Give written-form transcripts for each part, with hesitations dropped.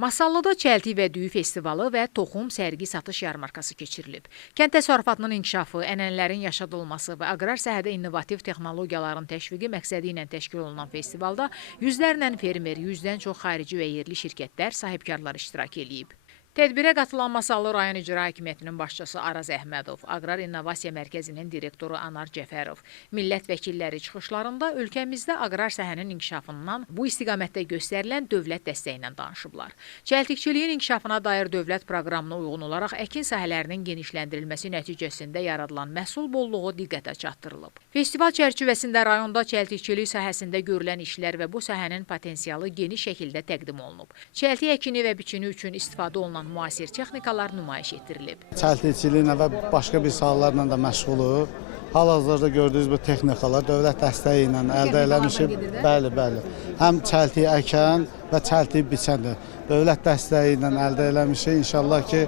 Masallıda çəltik və düyü festivalı və toxum sərgi satış yarmarkası keçirilib. Kənd təsərrüfatının inkişafı, ənənələrin yaşadılması və aqrar sahədə innovativ texnologiyaların təşviqi məqsədi ilə təşkil olunan festivalda yüzlərlə fermer, 100-dən çox xarici və yerli şirkətlər, sahibkarlar iştirak edib. Tədbirə qatılan Masallı rayon İcra Hakimiyyətinin başçısı Araz Əhmədov, Aqrar İnnovasiya Mərkəzinin direktoru Anar Cəfərov, millət vəkilləri çıxışlarında ölkəmizdə aqrar sahənin inkişafından bu istiqamətdə göstərilən dövlət dəstəyi ilə danışıblar. Çəltikçiliyin inkişafına dair dövlət proqramına uyğun olaraq əkin sahələrinin genişləndirilməsi nəticəsində yaradılan məhsul bolluğu diqqətə çatdırılıb. Festival çərçivəsində rayonda çəltikçilik sahəsində görülən işlər və bu sahənin potensialı geniş şəkildə təqdim olunub. Çəltik əkini və biçini üçün istifadə olunan müasir texnikalar nümayiş etdirilib. Çəltikçiliklə və başqa bir sahələrlə də məşğuluq. Hal-hazırda gördüyünüz bu texnikalar dövlət dəstəyi ilə əldə edilmişik. Bəli. Həm çəltik əkən və çəltik biçəndir. Dövlət dəstəyi ilə əldə edilmişik. İnşallah ki,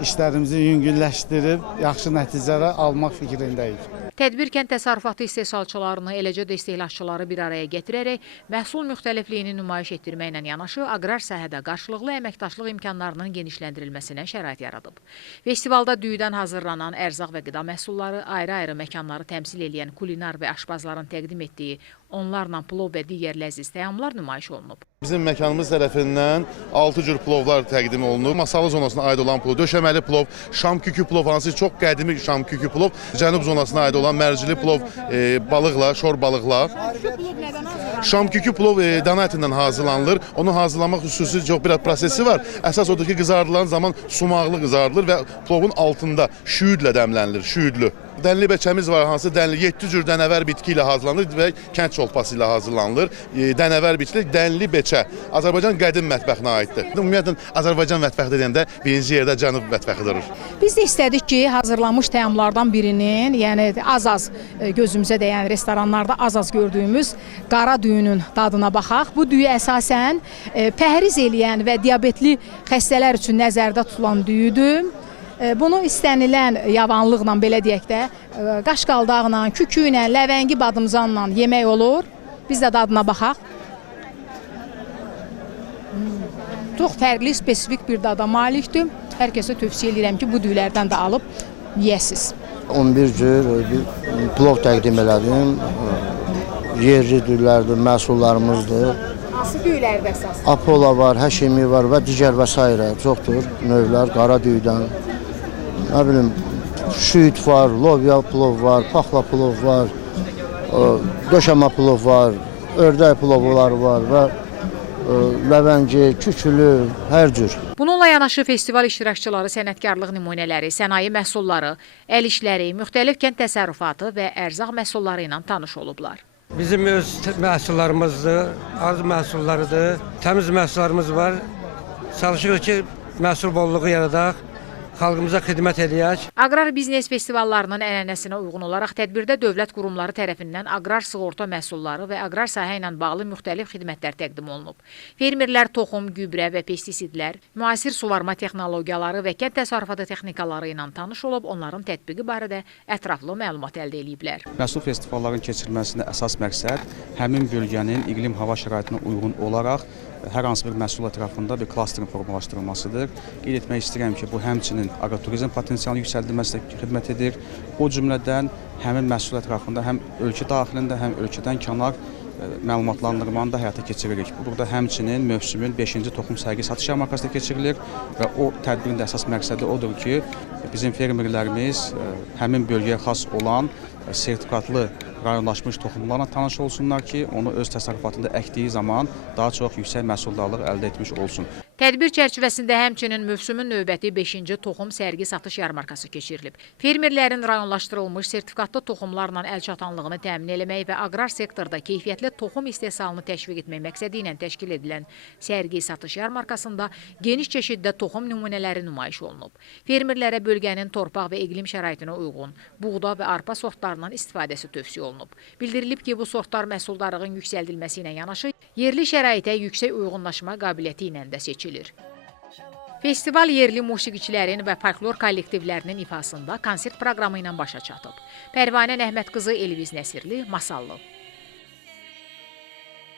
işlərimizi yüngülləşdirib yaxşı nəticələr almaq fikrindəyik. Tədbir kənd təsərrüfatı istehsalçılarını, eləcə də istehlakçıları bir araya gətirərək məhsul müxtəlifliyini nümayiş etdirməklə yanaşı aqrar sahədə qarşılıqlı əməkdaşlıq imkanlarının genişləndirilməsinə şərait yaradıb. Festivalda düyüdən hazırlanan ərzaq və qida məhsulları, ayrı-ayrı məkanları təmsil edən kulinar və aşbazların təqdim etdiyi onlarla plov və digər ləziz təamlar nümayiş olunub. Bizim məkanımız tərəfindən 6 cür plovlar təqdim olunub. Masallı zonasına aid olan plov, döşəməli plov, şam kükü plov, hansı çox qədimi şam kükü plov, cənub zonasına aid olan mərcili plov balıqla, şor balıqla. Şam kükü plov dana ətindən hazırlanılır. Onu hazırlamaq xüsusi çox bir prosesi var. Əsas odur ki, qızardılan zaman sumaqlı qızardılır və plovun altında şüyüdlə dəmlənilir, şüyüdlü. Dənli bəçəmiz var, hansı dənli 7 cür dənəvər bitki ilə hazırlanır və kənd çolpası ilə hazırlanılır. Dənəvər bitki, dənli bəçə Azərbaycan qədim mətbəxinə aiddir. Ümumiyyətlə, Azərbaycan mətbəxi deyəndə birinci yerdə cənub mətbəxi durur. Biz də istədik ki, hazırlanmış təamlardan birinin, yəni az-az gözümüzə dəyən restoranlarda az-az gördüyümüz qara düyünün dadına baxaq. Bu düyü əsasən pəhriz eləyən və diabetli xəstələr üçün nəzərdə tutulan düyüdür. Bunu istənilən yavanlıqla, belə deyək də, qaşqaldağla, kükü ilə, ləvəngi badımcanla yemək olur. Biz də dadına baxaq. Çox fərqli, spesifik bir dada malikdir. Hər kəsə tövsiyə edirəm ki, bu düylərdən də alıb yeyəsiz. 11 cür plov təqdim elədim. Yerli düylərdir, məhsullarımızdır. Hansı düylərdə əsas? Apola var, həşimi var və digər və s. çoxdur növlər, qara düydən. Nə bilim, şüyüd var, lobya plov var, paxla plov var, döşəmə plov var, ördək plovları var və ləvəngi, kükülü, hər cür. Bununla yanaşı festival iştirakçıları sənətkarlıq nümunələri, sənaye məhsulları, əl işləri, müxtəlif kənd təsərrüfatı və ərzaq məhsulları ilə tanış olublar. Bizim öz məhsullarımızdır, arz məhsullarıdır, təmiz məhsullarımız var. Çalışırıq ki, məhsul bolluğu yaradaq. Xalqımıza xidmət edək. Aqrar biznes festivallarının ənənəsinə uyğun olaraq tədbirdə dövlət qurumları tərəfindən aqrar sığorta məhsulları və aqrar sahə ilə bağlı müxtəlif xidmətlər təqdim olunub. Fermerlər toxum, gübrə və pestisidlər, müasir suvarma texnologiyaları və kənd təsərrüfatı texnikaları ilə tanış olub, onların tətbiqi barədə ətraflı məlumat əldə ediblər. Məhsul festivallarının keçirilməsində əsas məqsəd həmin bölgənin iqlim hava şəraitinə uyğun olaraq hər hansı bir məhsul ətrafında bir klasterin formalaşdırılmasıdır. Qeyd etmək istəyirəm ki, bu həmçinin aqroturizm potensialının yüksəldilməsinə xidmət edir. O cümlədən həmin məhsul ətrafında həm ölkə daxilində, həm ölkədən kənar məlumatlandırmanı da həyata keçiririk. Burada həmçinin mövsümün 5-ci toxum sərgi satış yarmarkası da keçirilir və o tədbirin də əsas məqsədi odur ki, bizim fermerlərimiz həmin bölgəyə xas olan sertifikatlı rayonlaşmış toxumlarla tanış olsunlar ki, onu öz təsərrüfatında əkdiyi zaman daha çox yüksək məhsuldarlıq əldə etmiş olsun. Tədbir çərçivəsində həmçinin mövsümün növbəti 5-ci toxum sərgi satış yarmarkası keçirilib. Fermerlərin rayonlaşdırılmış sertifikatlı toxumlarla əlçatanlığını təmin etmək və aqrar sektorda keyfiyyətli toxum istehsalını təşviq etmək məqsədi ilə təşkil edilən sərgi satış yarmarkasında geniş çeşiddə toxum nümunələri nümayiş olunub. Fermerlərə bölgənin torpaq və iqlim şəraitinə uyğun buğda və arpa sortlarından istifadəsi tövsiyə olunub. Bildirilib ki, bu sortlar məhsuldarlığın yüksəldilməsi ilə yanaşı, yerli şəraitə yüksək uyğunlaşma qabiliyyəti ilə də seçilir. Festival yerli musiqiçilərin və folklor kollektivlərinin ifasında konsert proqramı ilə başa çatıb. Pərvanə Əhməd qızı, Elviz Nəsirli, Masallı.